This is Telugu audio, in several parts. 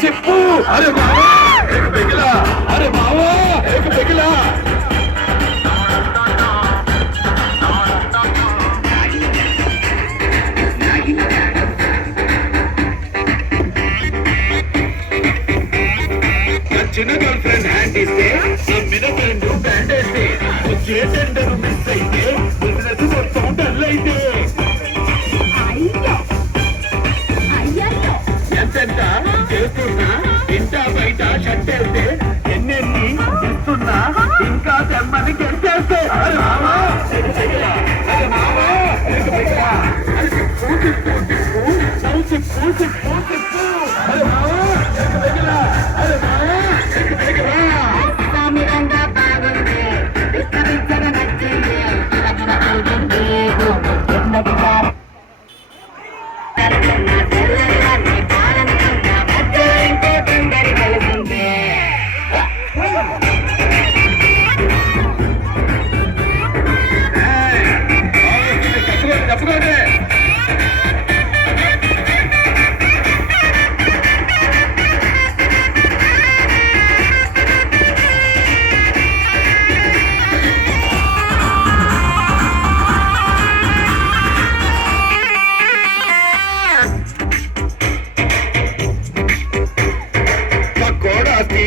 सिप्पू अरे मावा एक पिघला अरे मावा एक पिघला చిన్న గర్ల్ ఫ్రెండ్ హ్యాండ్ ఇస్తే మీద ఫ్రెండ్ బ్యాండ్ వేస్తే వచ్చే టెండర్ మిస్ అయితే బిజినెస్ మొత్తం డల్ అయితే ఎంతెంత చేస్తున్నా ఇంట బయట షట్ వేస్తే ఎన్నెన్ని ఇస్తున్నా ఇంకా తెమ్మని గెలిచేస్తే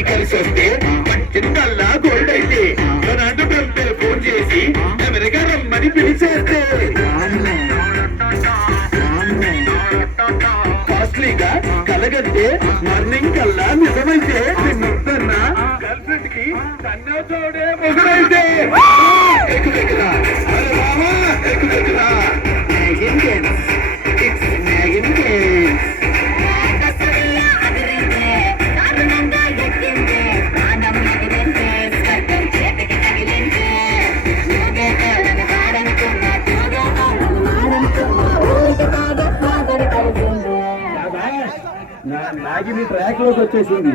కలిసి వస్తే చిన్నల్లా గోల్డ్ అయితే నాటు ఫోన్ చేసి అమెరికా రమ్మని పిలిచేస్తే కాస్ట్లీగా కలగంటే మార్నింగ్ కల్లా నిజమైతే నిన్నొద్దన్న గర్ల్ ఫ్రెండ్ కి తన్నో తోడే మొగుడైతే నాగిని ట్రాక్ లోకి వచ్చేసింది.